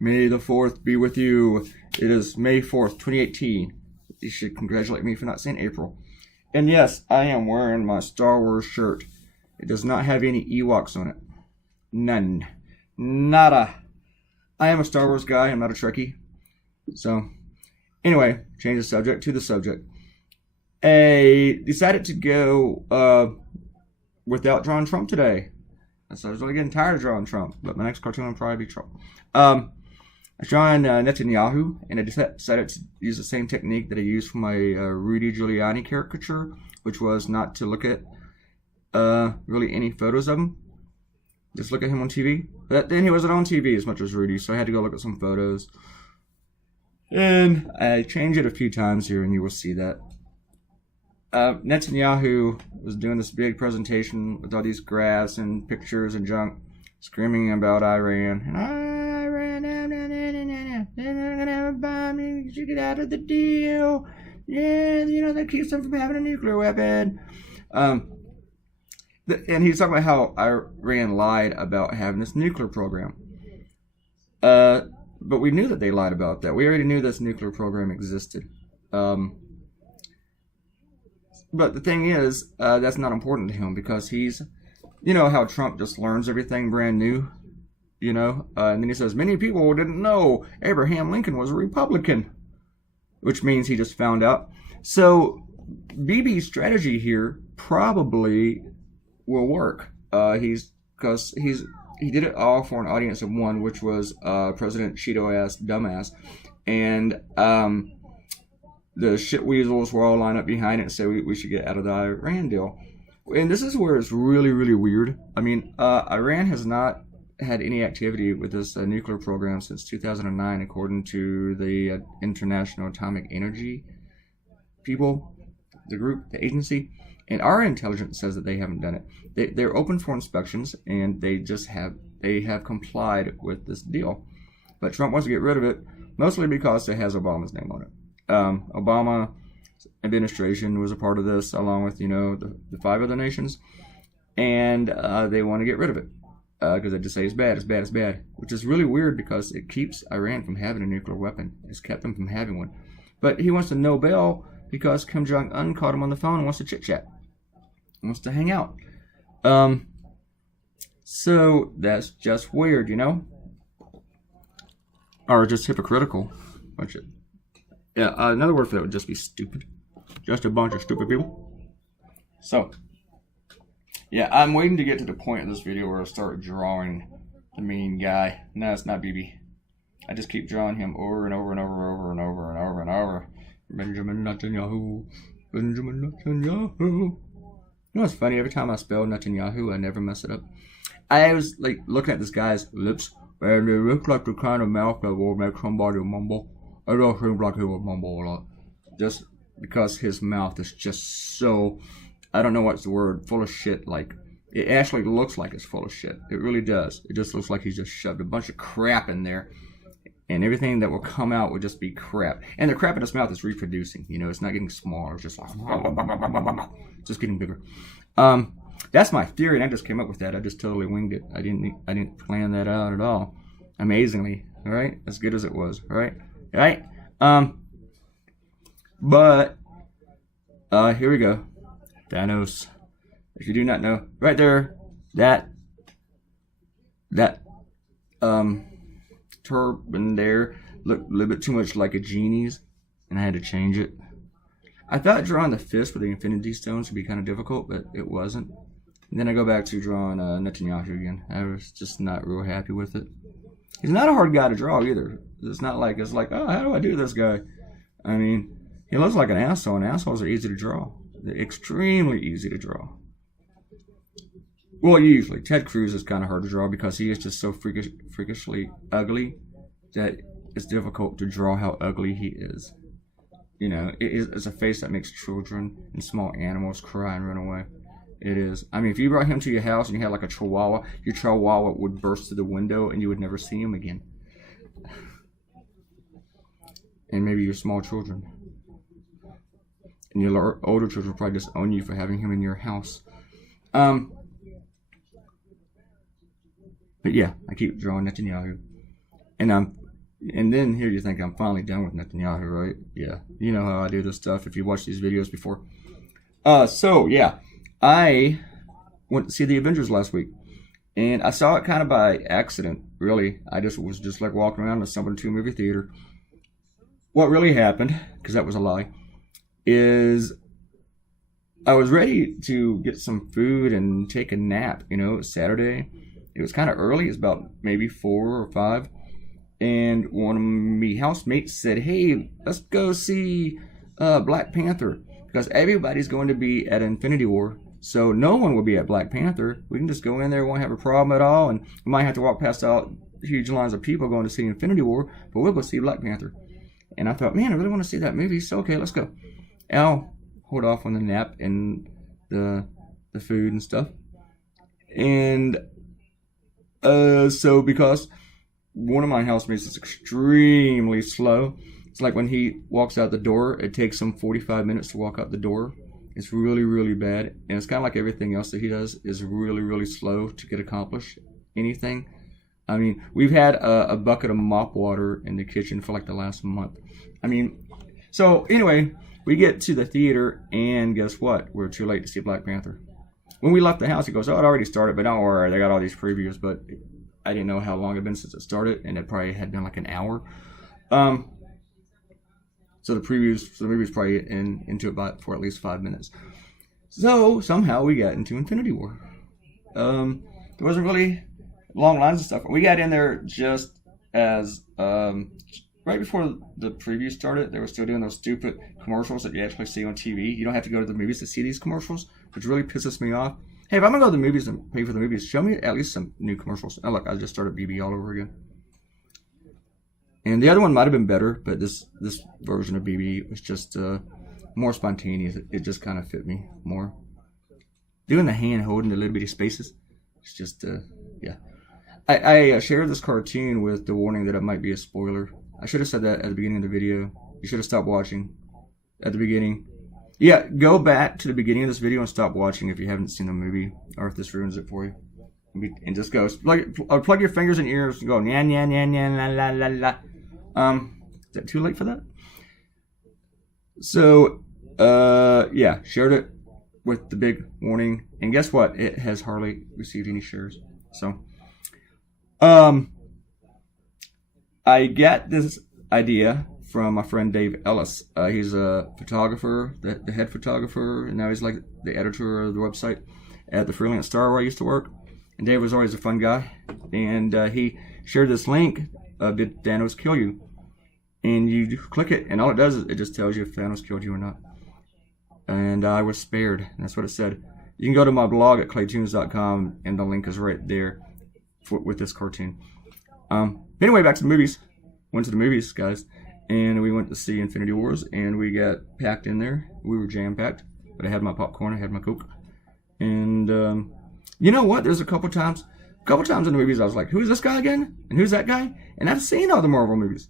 May the 4th be with you. It is May 4th, 2018. You should congratulate me for not saying April. And yes, I am wearing my Star Wars shirt. It does not have any Ewoks on it. None. Nada. I am a Star Wars guy. I'm not a Trekkie. So, anyway, change the subject to the subject. I decided to go without drawing Trump today. So I was really getting tired of drawing Trump, but my next cartoon will probably be Trump. I was drawing Netanyahu, and I decided to use the same technique that I used for my Rudy Giuliani caricature, which was not to look at really any photos of him. Just look at him on TV. But then he wasn't on TV as much as Rudy, so I had to go look at some photos. And I changed it a few times here, and you will see that. Netanyahu was doing this big presentation with all these graphs and pictures and junk, screaming about Iran. And Iran, they're gonna have a bomb, you should get out of the deal. Yeah, that keeps them from having a nuclear weapon. And he's talking about how Iran lied about having this nuclear program. But we knew that they lied about that. We already knew this nuclear program existed. But the thing is, that's not important to him because he's, how Trump just learns everything brand new, and then he says, many people didn't know Abraham Lincoln was a Republican, which means he just found out. So Bibi's strategy here probably will work. He did it all for an audience of one, which was President Cheeto-ass dumbass, and the shit weasels were all lined up behind it and said we should get out of the Iran deal. And this is where it's really, really weird. I mean, Iran has not had any activity with this nuclear program since 2009, according to the International Atomic Energy people, the group, the agency. And our intelligence says that they haven't done it. They're open for inspections, and they have complied with this deal. But Trump wants to get rid of it, mostly because it has Obama's name on it. Obama administration was a part of this, along with the 5 other nations, and they want to get rid of it because they just say it's bad, which is really weird because it keeps Iran from having a nuclear weapon. It's kept them from having one. But he wants to Nobel because Kim Jong-un called him on the phone and wants to chit-chat, wants to hang out. So that's just weird, or just hypocritical. Yeah, another word for that would just be stupid. Just a bunch of stupid people. So, yeah, I'm waiting to get to the point in this video where I start drawing the mean guy. No, it's not Bibi. I just keep drawing him over and over and over and over and over and over. Benjamin Netanyahu. Benjamin Netanyahu. You know what's funny? Every time I spell Netanyahu, I never mess it up. I was like looking at this guy's lips, and they look like the kind of mouth that will make somebody mumble. I don't seem like he would mumble a lot. Just because his mouth is just so, I don't know what's the word, full of shit. Like, it actually looks like it's full of shit. It really does. It just looks like he's just shoved a bunch of crap in there. And everything that will come out would just be crap. And the crap in his mouth is reproducing. It's not getting smaller. It's just like, just getting bigger. That's my theory, and I just came up with that. I just totally winged it. I didn't plan that out at all. Amazingly. All right? As good as it was. All right? Right? But here we go. Thanos. If you do not know, right there, that turban there looked a little bit too much like a genie's, and I had to change it. I thought drawing the fist with the Infinity Stones would be kind of difficult, but it wasn't. And then I go back to drawing Netanyahu again. I was just not real happy with it. He's not a hard guy to draw either. It's like, oh, how do I do this guy? I mean, he looks like an asshole, and assholes are easy to draw. They're extremely easy to draw. Well, usually. Ted Cruz is kind of hard to draw because he is just so freakishly ugly that it's difficult to draw how ugly he is. It's a face that makes children and small animals cry and run away. It is. I mean, if you brought him to your house and you had like a chihuahua, your chihuahua would burst through the window and you would never see him again. And maybe your small children. And your older children will probably just own you for having him in your house. But yeah, I keep drawing Netanyahu. And I'm And then here you think I'm finally done with Netanyahu, right? Yeah, you know how I do this stuff if you watched these videos before. So yeah, I went to see the Avengers last week, and I saw it kind of by accident. Really, I was just like walking around and stumbled into a movie theater. What really happened, because that was a lie, is I was ready to get some food and take a nap. You know, it was Saturday. It was kind of early. It was about maybe 4 or 5. And one of my housemates said, hey, let's go see Black Panther. Because everybody's going to be at Infinity War. So no one will be at Black Panther. We can just go in there, won't have a problem at all. And we might have to walk past out huge lines of people going to see Infinity War. But we'll go see Black Panther. And I thought, man, I really want to see that movie. So, okay, let's go. And I'll hold off on the nap and the food and stuff. And so because one of my housemates is extremely slow, it's like when he walks out the door, it takes him 45 minutes to walk out the door. It's really, really bad. And it's kind of like everything else that he does is really, really slow to get accomplished anything. I mean, we've had a bucket of mop water in the kitchen for like the last month. I mean, so anyway, we get to the theater, and guess what? We're too late to see Black Panther. When we left the house, he goes, oh, it already started, but don't worry, they got all these previews. But I didn't know how long it had been since it started, and it probably had been like an hour. So the previews for the movie was probably into about for at least 5 minutes. So somehow we got into Infinity War. There wasn't really long lines and stuff. We got in there just as right before the preview started. They were still doing those stupid commercials that you actually see on TV. You don't have to go to the movies to see these commercials, which really pisses me off. Hey, if I'm gonna go to the movies and pay for the movies, show me at least some new commercials. Oh look, I just started BB all over again. And the other one might have been better, but this version of BB was just more spontaneous. It just kind of fit me more. Doing the hand holding the little bitty spaces, it's just yeah. I shared this cartoon with the warning that it might be a spoiler. I should have said that at the beginning of the video. You should have stopped watching at the beginning. Yeah, go back to the beginning of this video and stop watching if you haven't seen the movie, or if this ruins it for you. And just go, plug your fingers in ears and go, nyan, nyan, nyan, nyan, la, la, la, la. Is that too late for that? So, yeah, shared it with the big warning. And guess what? It has hardly received any shares. So, I got this idea from my friend Dave Ellis. He's a photographer, the head photographer, and now he's like the editor of the website at the Freelance Star where I used to work. And Dave was always a fun guy. And he shared this link, did Thanos kill you? And you click it, and all it does is it just tells you if Thanos killed you or not. And I was spared. And that's what it said. You can go to my blog at Claytoonz.com, and the link is right there with this cartoon. Anyway, back to the movies. Went to the movies, guys. And we went to see Infinity Wars, and we got packed in there. We were jam-packed. But I had my popcorn, I had my Coke. And you know what? There's a couple times in the movies I was like, who's this guy again? And who's that guy? And I've seen all the Marvel movies.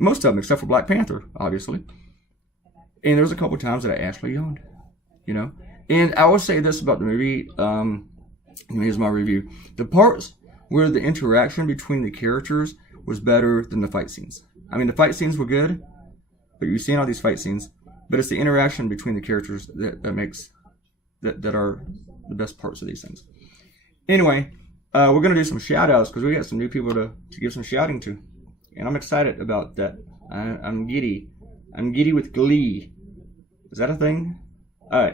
Most of them, except for Black Panther, obviously. And there's a couple times that I actually yawned. You know? And I will say this about the movie. Here's my review. The parts where the interaction between the characters was better than the fight scenes. I mean, the fight scenes were good, but you've seen all these fight scenes. But it's the interaction between the characters that are the best parts of these things. Anyway, we're going to do some shout-outs because we got some new people to give some shouting to. And I'm excited about that. I'm giddy. I'm giddy with glee. Is that a thing? All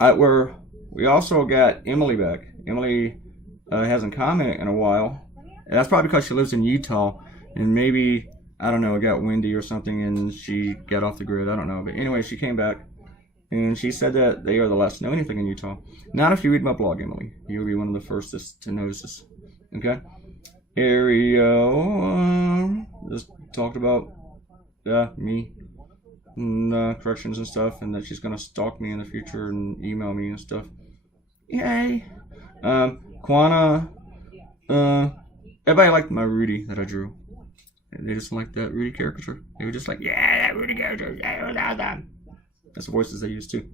right. We also got Emily back. Emily hasn't commented in a while. And that's probably because she lives in Utah. And maybe, I don't know, it got windy or something and she got off the grid. I don't know. But anyway, she came back. And she said that they are the last to know anything in Utah. Not if you read my blog, Emily. You'll be one of the first to notice this. Okay? Ariel just talked about me and corrections and stuff, and that she's going to stalk me in the future and email me and stuff. Yay! Quana, everybody liked my Rudy that I drew. They just liked that Rudy caricature. They were just like, yeah, that Rudy caricature. That's the voices they use too.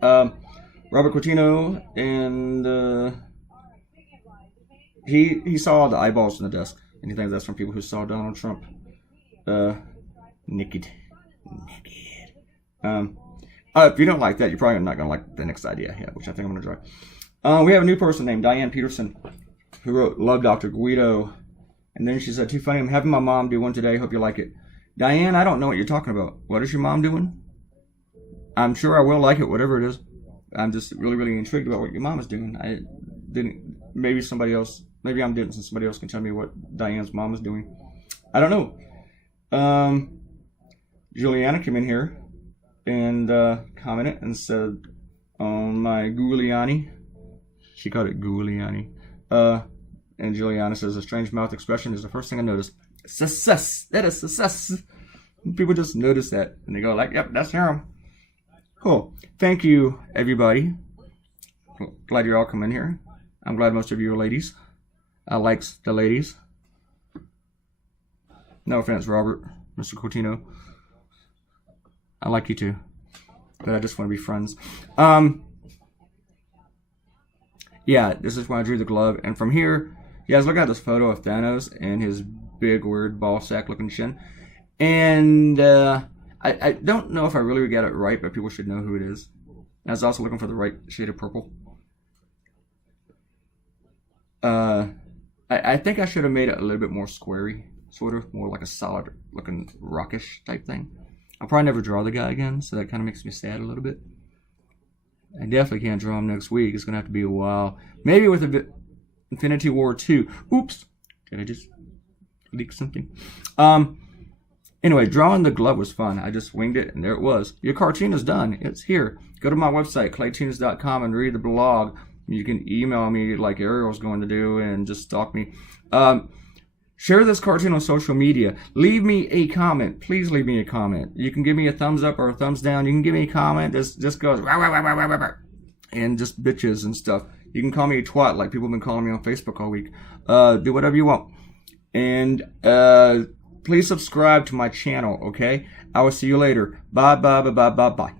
Robert Coutinho, and he saw the eyeballs in the desk, and And you think that's from people who saw Donald Trump naked. If you don't like that, you're probably not going to like the next idea I have, which I think I'm going to try. We have a new person named Diane Peterson who wrote Love Dr. Guido. And then she said, too funny, I'm having my mom do one today. Hope you like it. Diane, I don't know what you're talking about. What is your mom doing? I'm sure I will like it, whatever it is. I'm just really, really intrigued about what your mom is doing. I didn't, maybe somebody else, maybe I'm doing, so somebody else can tell me what Diane's mom is doing. I don't know. Juliana came in here and commented and said on my Giuliani, she called it Giuliani, and Juliana says a strange mouth expression is the first thing I noticed. Success, that is success. People just notice that and they go like, yep, that's him. Cool. Thank you, everybody. Glad you're all coming here. I'm glad most of you are ladies. I likes the ladies. No offense, Robert, Mr. Cortino. I like you too, but I just want to be friends. Yeah, this is when I drew the glove, and from here, you guys look at this photo of Thanos and his big, weird ball sack looking chin, and I don't know if I really got it right, but people should know who it is. I was also looking for the right shade of purple. I think I should have made it a little bit more squarey, sort of more like a solid looking rockish type thing. I'll probably never draw the guy again, so that kind of makes me sad a little bit. I definitely can't draw him next week. It's going to have to be a while. Maybe with a bit Infinity War 2. Oops. Did I just leak something? Anyway, drawing the glove was fun. I just winged it, and there it was. Your cartoon is done. It's here. Go to my website, Claytoonz.com, and read the blog. You can email me like Ariel's going to do and just stalk me. Share this cartoon on social media. Leave me a comment. Please leave me a comment. You can give me a thumbs up or a thumbs down. You can give me a comment. Just goes rah, rah, rah, rah, rah, rah, and just bitches and stuff. You can call me a twat like people have been calling me on Facebook all week. Do whatever you want. And please subscribe to my channel, okay? I will see you later. Bye, bye, bye, bye, bye, bye.